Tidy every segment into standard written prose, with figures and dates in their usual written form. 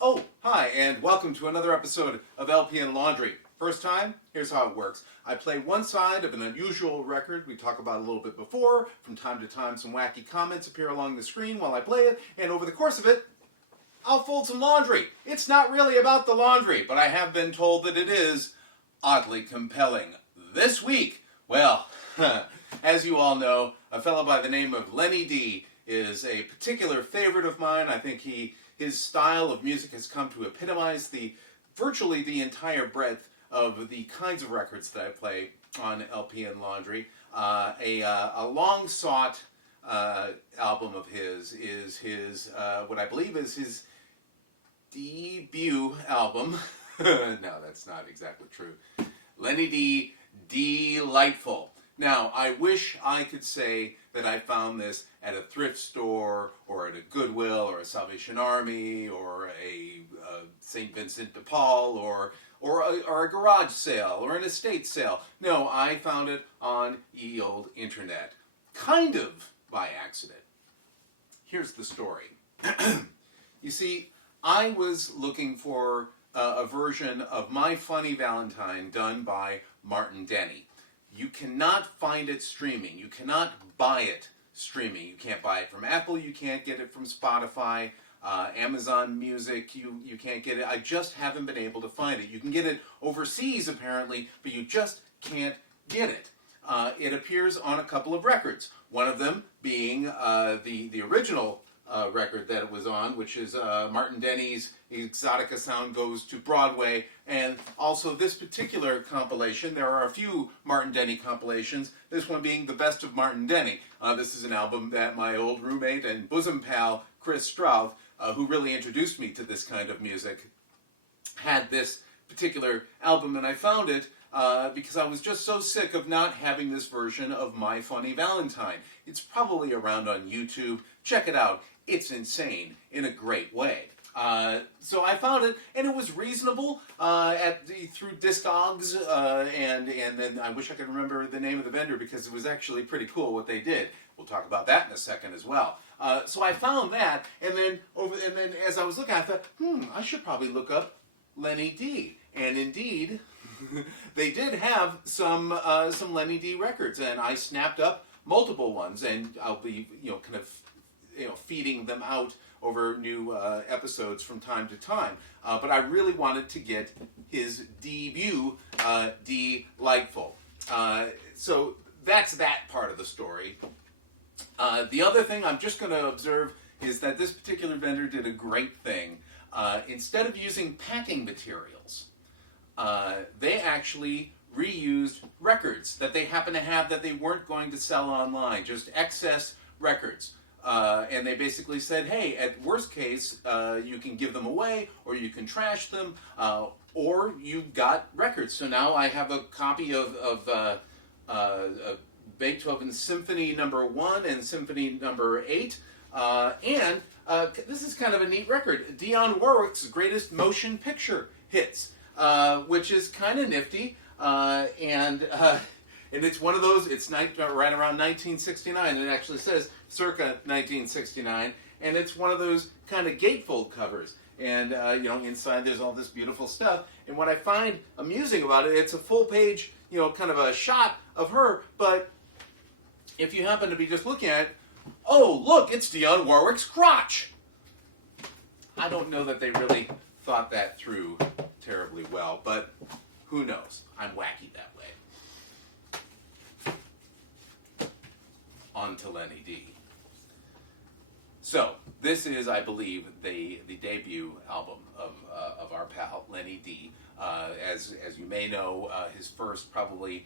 Oh, hi, and welcome to another episode of LPN Laundry. First time, here's how it works. I play one side of an unusual record we talked about a little bit before. From time to time, some wacky comments appear along the screen while I play it, and over the course of it, I'll fold some laundry. It's not really about the laundry, but I have been told that it is oddly compelling. This week, well, as you all know, a fellow by the name of Lenny Dee is a particular favorite of mine. I think his style of music has come to epitomize virtually the entire breadth of the kinds of records that I play on LPN Laundry. A long-sought album of his is his, what I believe is his debut album. No, that's not exactly true. Lenny Dee, Dee-Lightful. Now, I wish I could say that I found this at a thrift store or at a Goodwill or a Salvation Army or a St. Vincent de Paul or a garage sale or an estate sale. No, I found it on ye old internet. Kind of by accident. Here's the story. You see, I was looking for a version of My Funny Valentine done by Martin Denny. You cannot find it streaming. You cannot buy it streaming. You can't buy it from Apple. You can't get it from Spotify, Amazon Music. You can't get it. I just haven't been able to find it. You can get it overseas, apparently, but you just can't get it. It appears on a couple of records. One of them being the original record that it was on, which is Martin Denny's Exotica Sound Goes to Broadway, and also this particular compilation. There are a few Martin Denny compilations, this one being The Best of Martin Denny. This is an album that my old roommate and bosom pal, Chris Strouth, who really introduced me to this kind of music, had this particular album, and I found it because I was just so sick of not having this version of My Funny Valentine. It's probably around on YouTube. Check it out. It's insane in a great way. So I found it, and it was reasonable through Discogs, and then I wish I could remember the name of the vendor because it was actually pretty cool what they did. We'll talk about that in a second as well. So I found that, and then as I was looking, I thought, I should probably look up Lenny Dee, and indeed, they did have some Lenny Dee records, and I snapped up multiple ones, and I'll be feeding them out over new episodes from time to time. But I really wanted to get his debut, Dee-Lightful. So that's that part of the story. The other thing I'm just going to observe is that this particular vendor did a great thing. Instead of using packing materials, they actually reused records that they happen to have that they weren't going to sell online, just excess records. And they basically said, hey, at worst case, you can give them away, or you can trash them, or you've got records. So now I have a copy of Beethoven's Symphony No. 1 and Symphony No. 8, and this is kind of a neat record, Dionne Warwick's Greatest Motion Picture Hits, which is kind of nifty, and it's one of those, it's right around 1969, and it actually says circa 1969, and it's one of those kind of gatefold covers, and inside there's all this beautiful stuff, and what I find amusing about it, it's a full page, kind of a shot of her, but if you happen to be just looking at it, oh, look, it's Dionne Warwick's crotch! I don't know that they really thought that through terribly well, but who knows? I'm wacky that way. On to Lenny Dee. So, this is, I believe, the debut album of our pal, Lenny Dee. As you may know, his first probably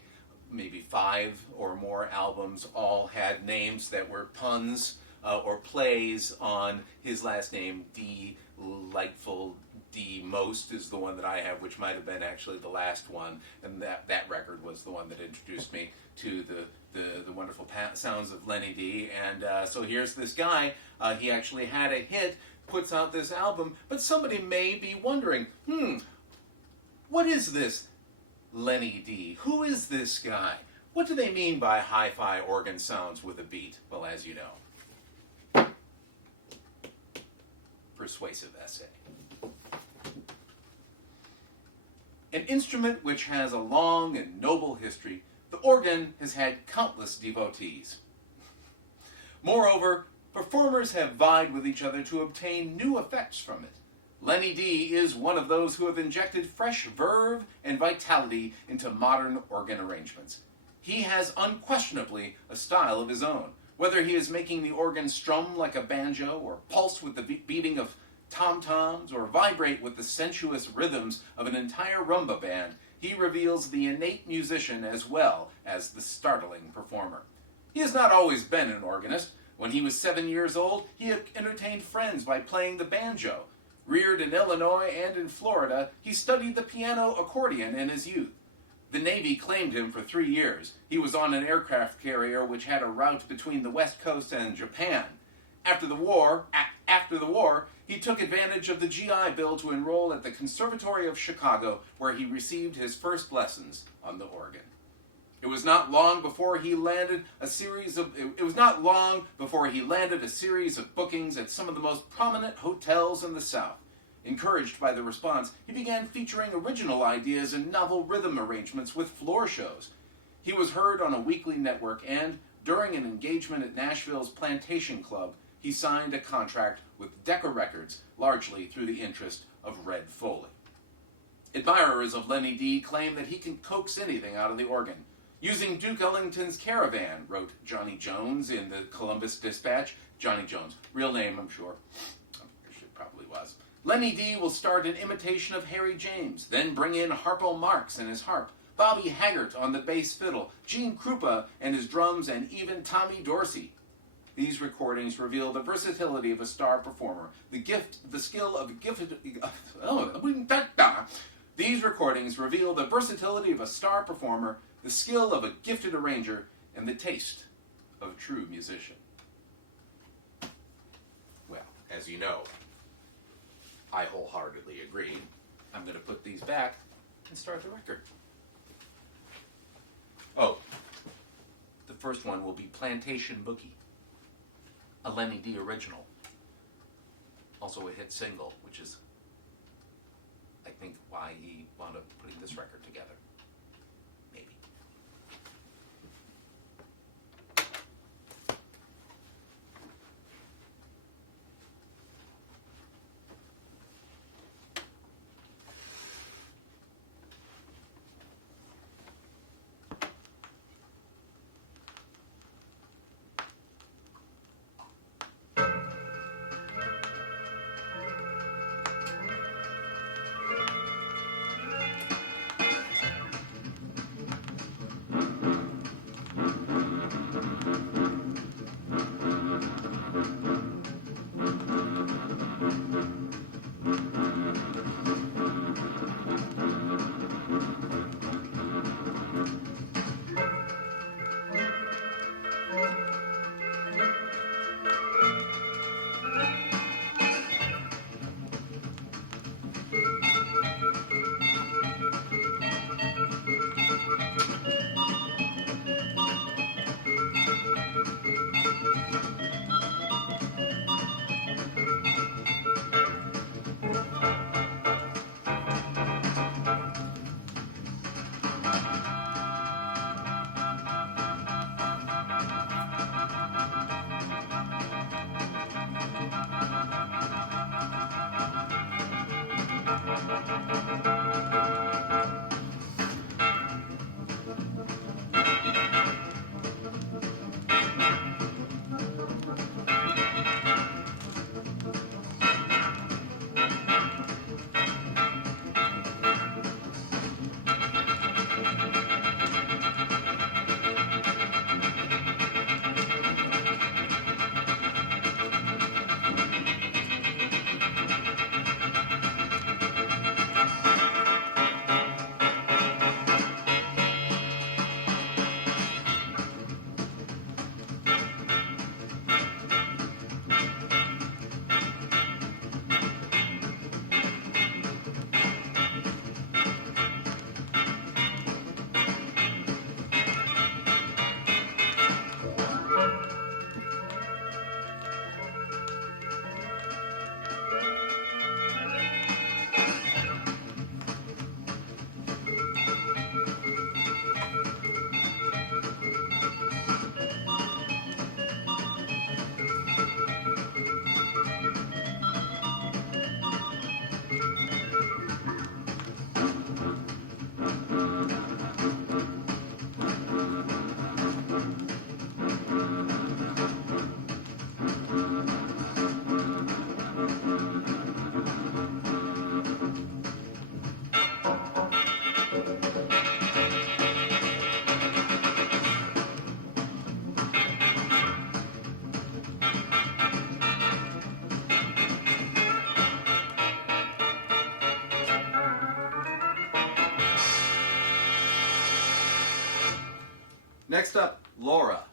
maybe 5 or more albums all had names that were puns or plays on his last name. Dee-Lightful, D Most is the one that I have, which might have been actually the last one, and that record was the one that introduced me to the wonderful sounds of Lenny Dee. And so here's this guy, he actually had a hit, puts out this album, but somebody may be wondering, what is this Lenny Dee? Who is this guy? What do they mean by hi-fi organ sounds with a beat? Well, as you know, persuasive essay. An instrument which has a long and noble history, the organ has had countless devotees. Moreover, performers have vied with each other to obtain new effects from it. Lenny Dee is one of those who have injected fresh verve and vitality into modern organ arrangements. He has unquestionably a style of his own, whether he is making the organ strum like a banjo, or pulse with the beating of tom-toms, or vibrate with the sensuous rhythms of an entire rumba band. He reveals the innate musician as well as the startling performer. He has not always been an organist. When he was 7 years old, he entertained friends by playing the banjo. Reared in Illinois and in Florida, he studied the piano accordion in his youth. The Navy claimed him for 3 years. He was on an aircraft carrier which had a route between the West Coast and Japan. After the war, he took advantage of the GI Bill to enroll at the Conservatory of Chicago, where he received his first lessons on the organ. It was not long before he landed a series of bookings at some of the most prominent hotels in the South. Encouraged by the response, he began featuring original ideas and novel rhythm arrangements with floor shows. He was heard on a weekly network, and during an engagement at Nashville's Plantation Club, he signed a contract with Decca Records, largely through the interest of Red Foley. Admirers of Lenny Dee claim that he can coax anything out of the organ. Using Duke Ellington's Caravan, wrote Johnny Jones in the Columbus Dispatch. Johnny Jones, real name, I'm sure. It probably was. Lenny Dee will start an imitation of Harry James, then bring in Harpo Marx and his harp, Bobby Haggart on the bass fiddle, Gene Krupa and his drums, and even Tommy Dorsey. These recordings reveal the versatility of a star performer, These recordings reveal the versatility of a star performer, the skill of a gifted arranger, and the taste of a true musician. Well, as you know, I wholeheartedly agree. I'm going to put these back and start the record. Oh, the first one will be Plantation Boogie, a Lenny Dee original. Also a hit single, which is, I think, why he wound up putting this record together. Maybe. Next up, Laura.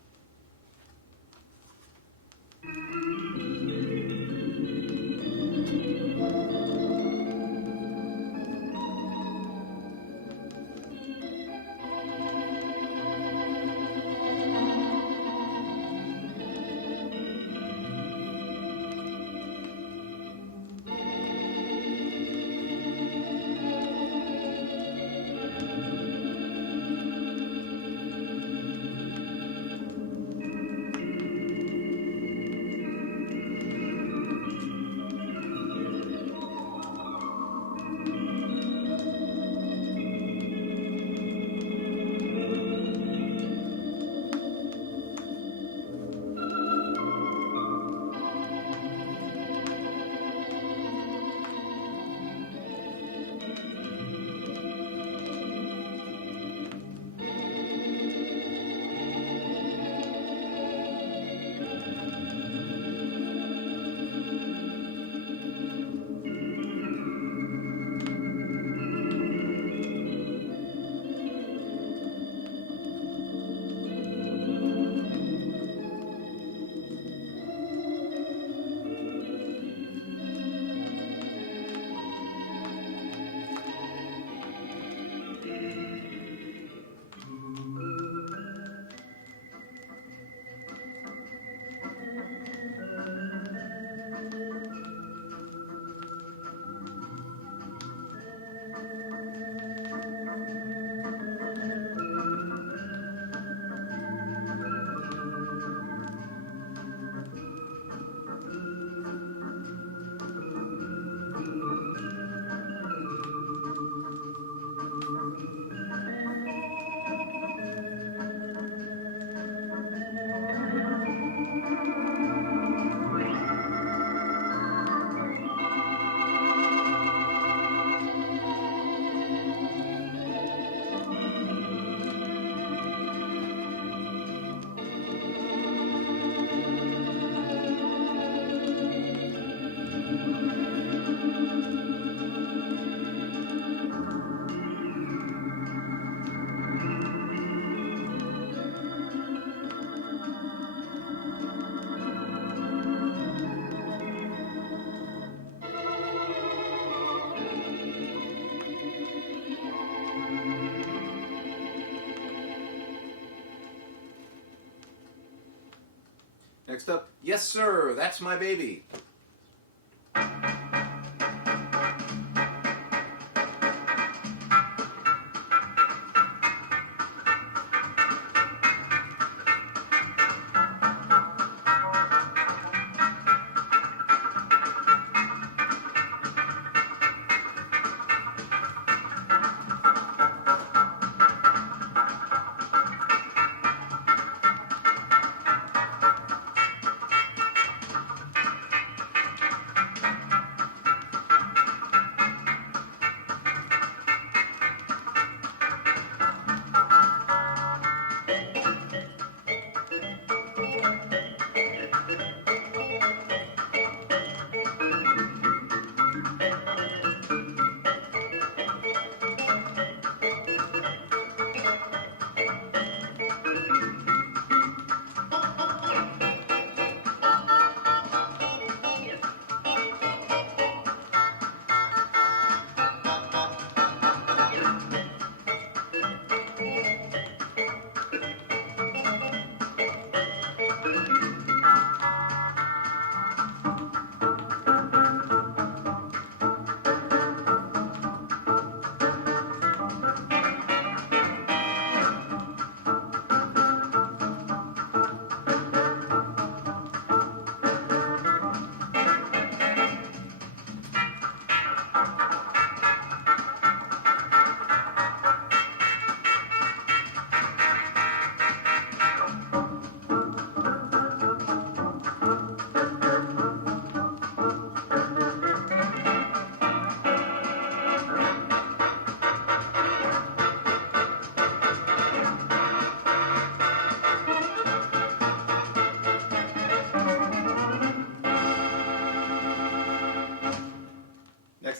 Next up, Yes Sir, That's My Baby.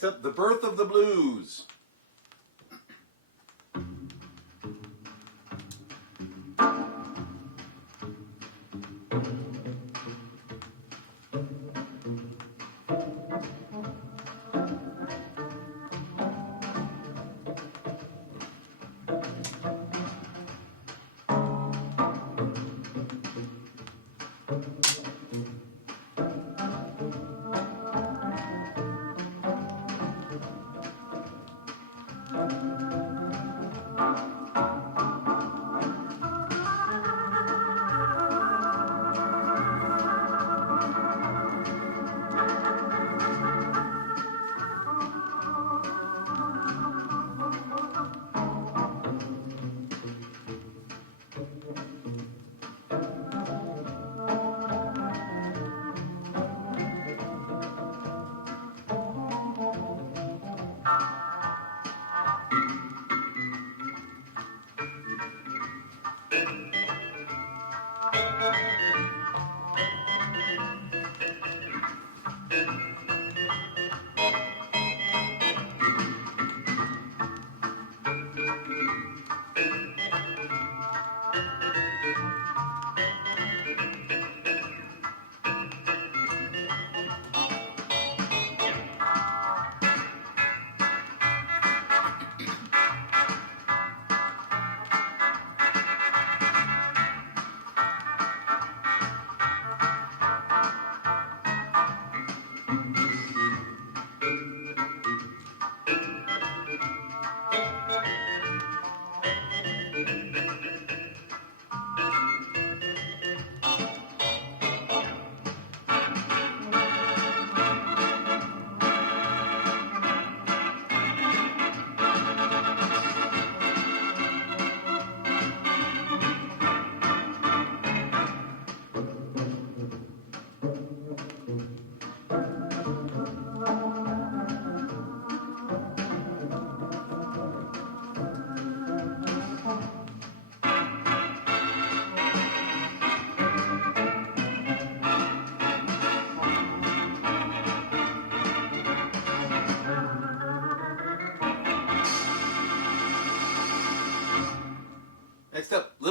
Next up, The Birth of the Blues.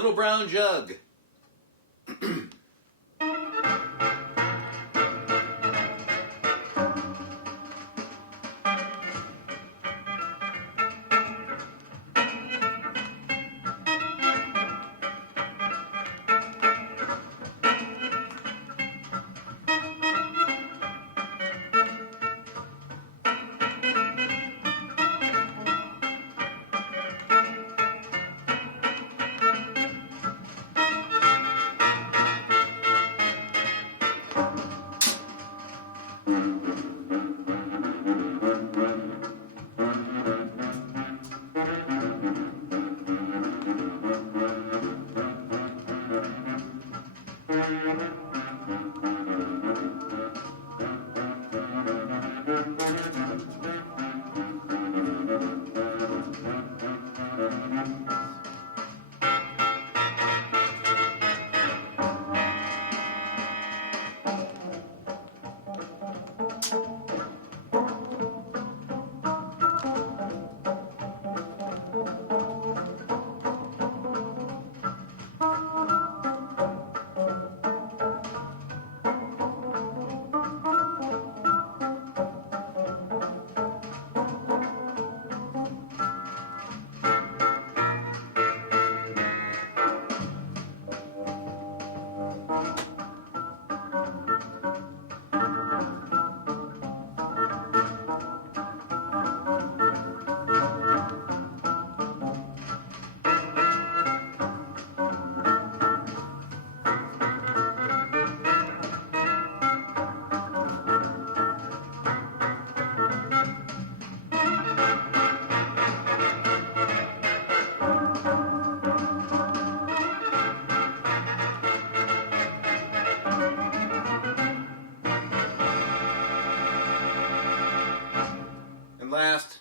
Little Brown Jug. And last,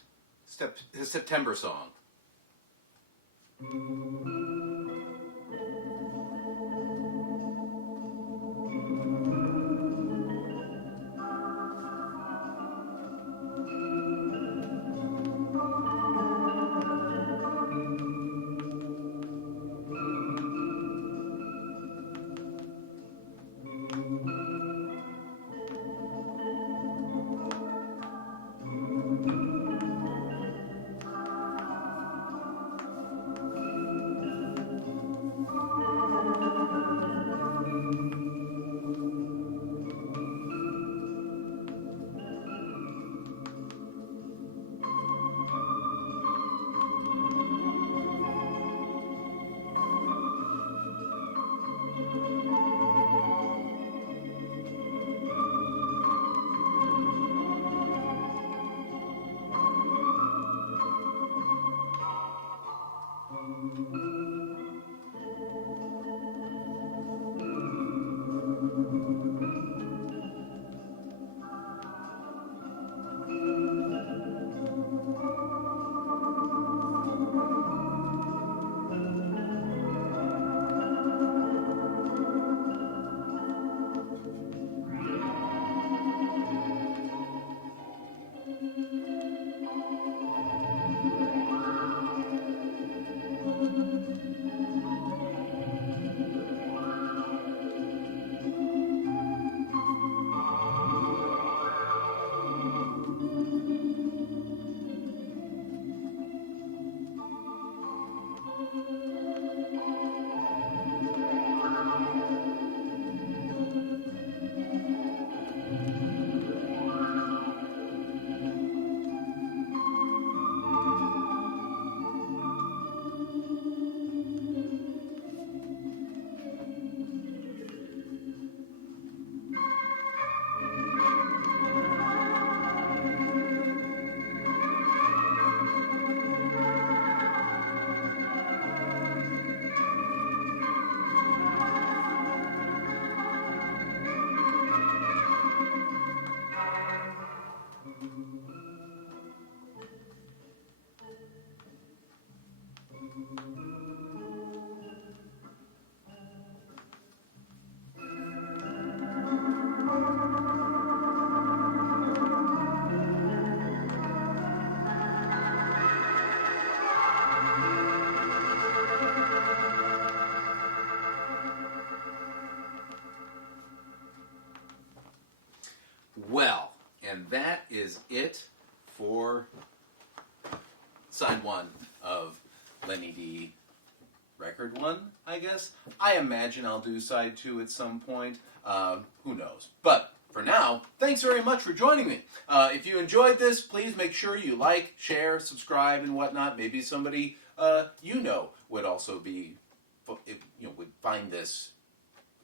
his September song. it for side 1 of Lenny Dee. Record 1, I guess. I imagine I'll do side 2 at some point. Who knows? But for now, thanks very much for joining me. If you enjoyed this, please make sure you like, share, subscribe, and whatnot. Maybe somebody you know would also be, would find this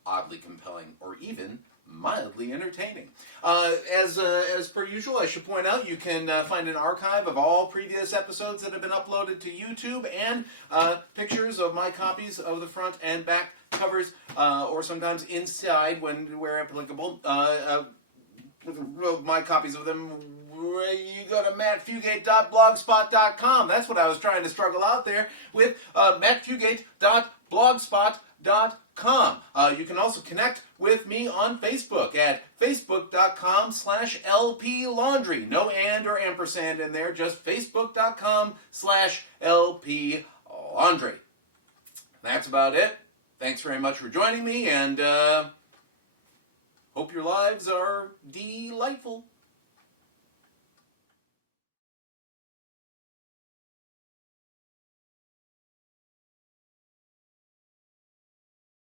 oddly compelling or even mildly entertaining. As per usual, I should point out you can find an archive of all previous episodes that have been uploaded to YouTube and pictures of my copies of the front and back covers, or sometimes inside where applicable. My copies of them, you go to mattfugate.blogspot.com. That's what I was trying to struggle out there with, mattfugate.blogspot.com. You can also connect with me on Facebook at facebook.com/lplaundry. No and or ampersand in there, just facebook.com/lplaundry. That's about it. Thanks very much for joining me, and hope your lives are delightful.